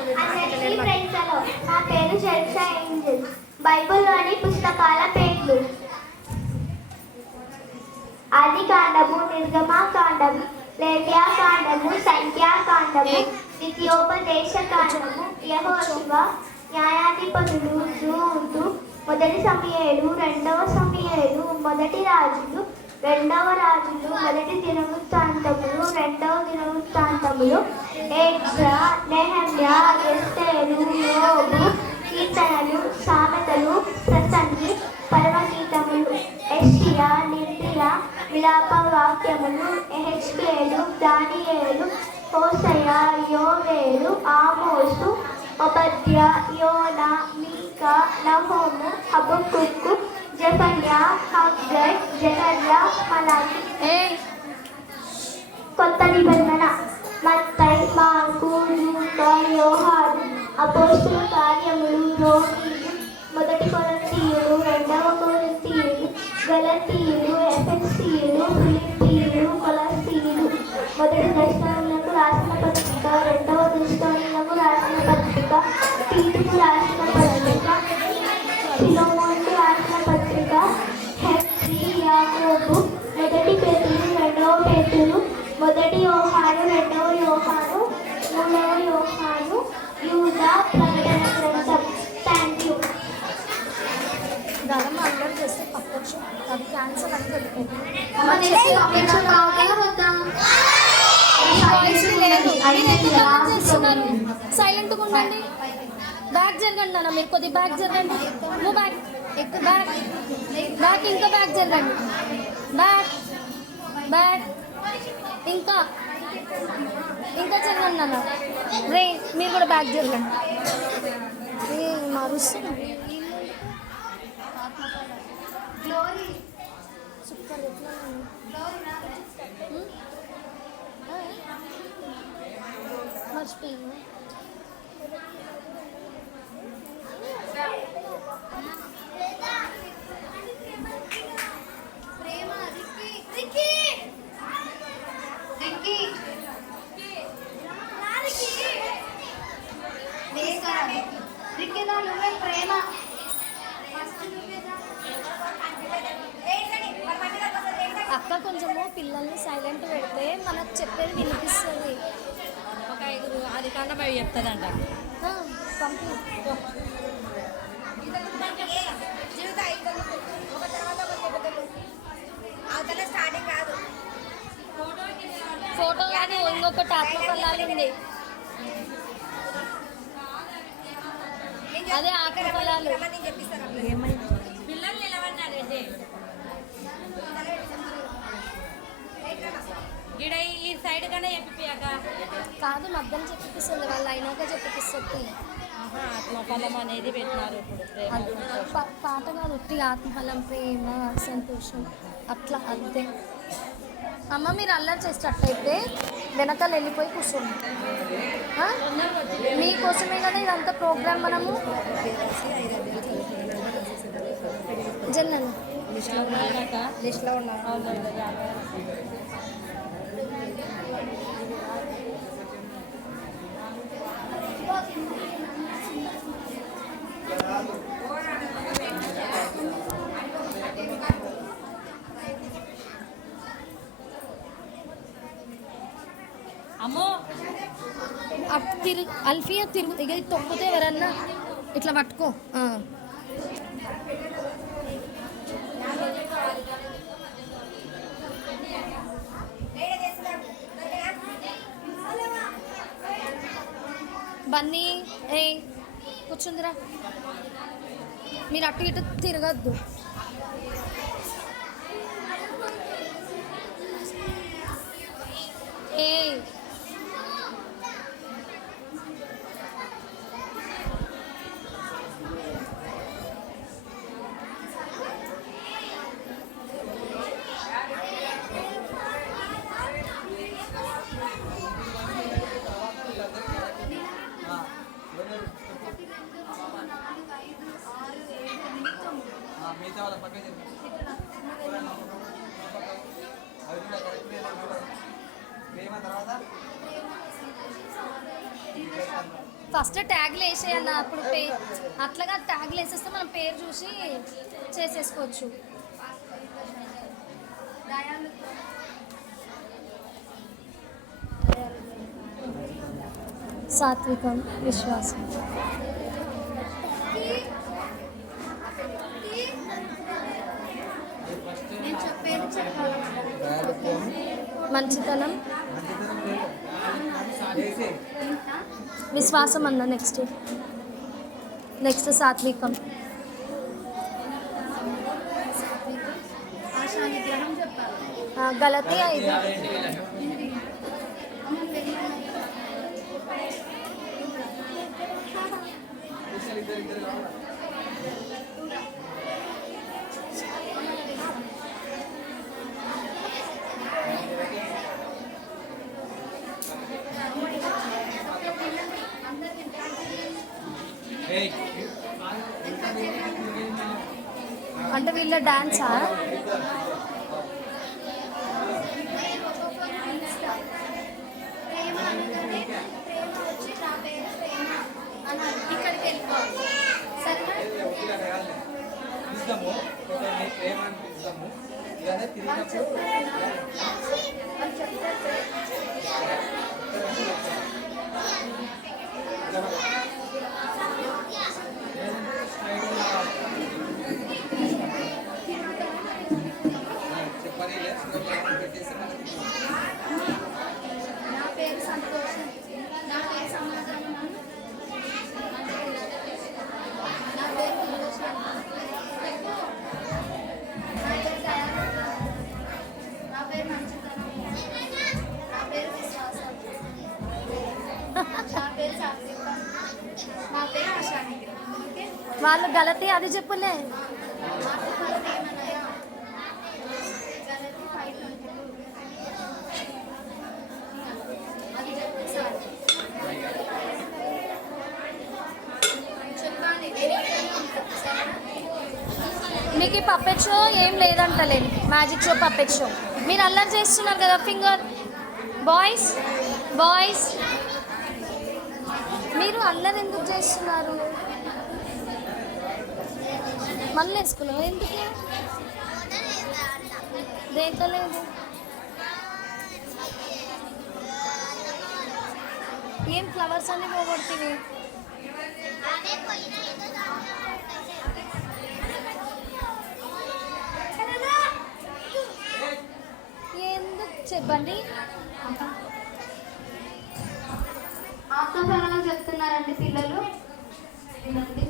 అందరికీ praise the lord. నా పేరు చరిత్ర ఏంజెల్. బైబిల్లోని పుస్తకాల పేర్లు: ఆది కాండము, నిర్గమకాండము, లేవ్యాకాండము, సంఖ్యాకాండము, ద్వితీయోపదేశ కాండము, యెహోషువ, న్యాయాధిపతులు, రూతు, మొదటి సమూయేలు, రెండవ సమూయేలు, మొదటి రాజులు, రెండవ రాజులు, మొదటి దినవృత్తాంతములు, రెండవ దినవృత్తాంతములు, ఎజ్రా, నెహెమ్యా, ఎస్తేరు, యోబు, కీర్తనలు, సామెతలు, ప్రసంగి, పరమగీతములు, యెషయా, నిర్మియా, విలాప వాక్యములు, యెహెజ్కేలు, దానియేలు, హోషేయ, యోవేలు, ఆమోసు, ఓబద్యా, యోనా, మీకా, నహూము, హబక్కూకు, జెఫన్యా, హగ్గై, జెకర్యా, మలాకి. కొత్త నిబంధన: మత్తయి, మార్కు, లూకా, యోహాను, అపోస్తలుల కార్యములు, రోమీయులు, మొదటి కొరింథీయులు, రెండవ కొరింథీయులు, గలతీయులు, ఎఫెసీయులు, ఫిలిప్పీయులు, కొలస్సీయులు, మొదటి దశలోనులకు రాసిన పత్రిక, రెండవ దశలోనులకు రాసిన పత్రిక, తీతుకు రాసిన పత్రిక, ఫిలెమోనుకు రాసిన పత్రిక, హెబ్రీ, యాకోబు, మొదటి పేతురు, రెండవ పేతురు, మొదటి యోహాను, రెండవ యోహాను, మూడవ యోహాను, యూదా, ప్రకటన గ్రంథం. Thank you. గలం అల్లరి చేస్తే పక్కొచ్చు, అది క్యాన్సర్ అని చెప్తుంది. సైలెంట్గా ఉండండి. బ్యాగ్ జరగండి అన్న, మీరు కొద్ది బ్యాగ్ జరగండి. నువ్వు బ్యాగ్ బ్యాగ్ బ్యాగ్ ఇంకా బ్యాగ్ జరగండి. బ్యాగ్ బ్యాగ్ ఇంకా ఇంకా జరగండి అన్న. రే మీరు కూడా బ్యాగ్ జరగండి. మారుస్తుంది సూపర్. ఎట్లా మర్చిపోయాను. అక్క కొంచెము పిల్లల్ని సైలెంట్ పెడితే మనకు చెప్పేది వినిపిస్తుంది. ఒక 5 ఆది కాండం అవి చెప్తుందంట. పంపి ఫోటో కాదు, ఇంకొకటి ఆత్మఫలాలు ఉంది. అదే ఆత్మఫలాలు. పిల్లలు నిలబడినారండి. ఈడ ఈ సైడ్ కన్నా చెప్పియాక కాదు, మధ్యలో చెప్పిస్తుంది. వాళ్ళు అయినాక చెప్పిస్తుంది. ఆత్మఫలం అనేది పెట్టినారు ఇప్పుడు. పాట కాదు, ఉట్టి ఆత్మఫలం, ప్రేమ, సంతోషం అట్లా అంతే. అమ్మ మీరు అల్లరి చేసేటట్టయితే వెనకాల వెళ్ళిపోయి కూర్చోండి. మీకోసమే కదా ఇదంతా ప్రోగ్రామ్. మనము జల్లను లిస్ట్లో ఉన్నారు. అమ్మో అటు తిరుగు అల్ఫియా, తిరుగు. ఇక తొక్కితే ఎవరన్నా ఇట్లా పట్టుకో. బన్నీ ఏ కూర్చుందిరా. మీరు అటు ఇటు తిరగద్దు. ఏ మిగతా వాళ్ళ పక్కన ప్రేమ తర్వాత ఫస్ట్ ట్యాగ్లు వేసేయన్న అప్పుడు అట్లాగా ట్యాగ్లు వేసేస్తే మనం పేరు చూసి చేసేసుకోవచ్చు. సాత్వికం, విశ్వాసం. మంచితనం, విశ్వాసం అన్న. నెక్స్ట్ సాత్వికం. గలతీ 5. అంటే వీళ్ళ డాన్సా? ఇక్కడికి వెళ్ళిపోవాలి. సరేనా? నా పేరు సంతోషం. నా పేరు సమాధానం. నా పేరు కిలోషన్. నా పేరు దయాళుత. నా పేరు మంచితనం. నా పేరు విశ్వాసం. నా పేరు సాత్వికం. నా పేరు ఆశానిధి. ఓకే, వాళ్ళు గలతీ అది చెప్పులే. మాట్లాడుతున్నది ఏమన్నాయా? గలతీ 5:22. అది చెప్పేసారి చెప్పాలి. మీకు ఈ పప్పెట్ షో ఏం లేదంటలేదు, మ్యాజిక్ షో, పప్పెట్ షో. మీరు అల్లరి చేస్తున్నారు కదా ఫింగర్ బాయ్స్. మీరు అల్లరి ఎందుకు చేస్తున్నారు? మళ్ళీ వేసుకున్నావు ఎందుకు? దేంట్లో లేదు. ఏం ఫ్లవర్స్ అన్ని పోగొడుతుంది. ఎందుకు చెప్పండి. ఆత్మఫలంగా చెప్తున్నారండి పిల్లలు. వినండి.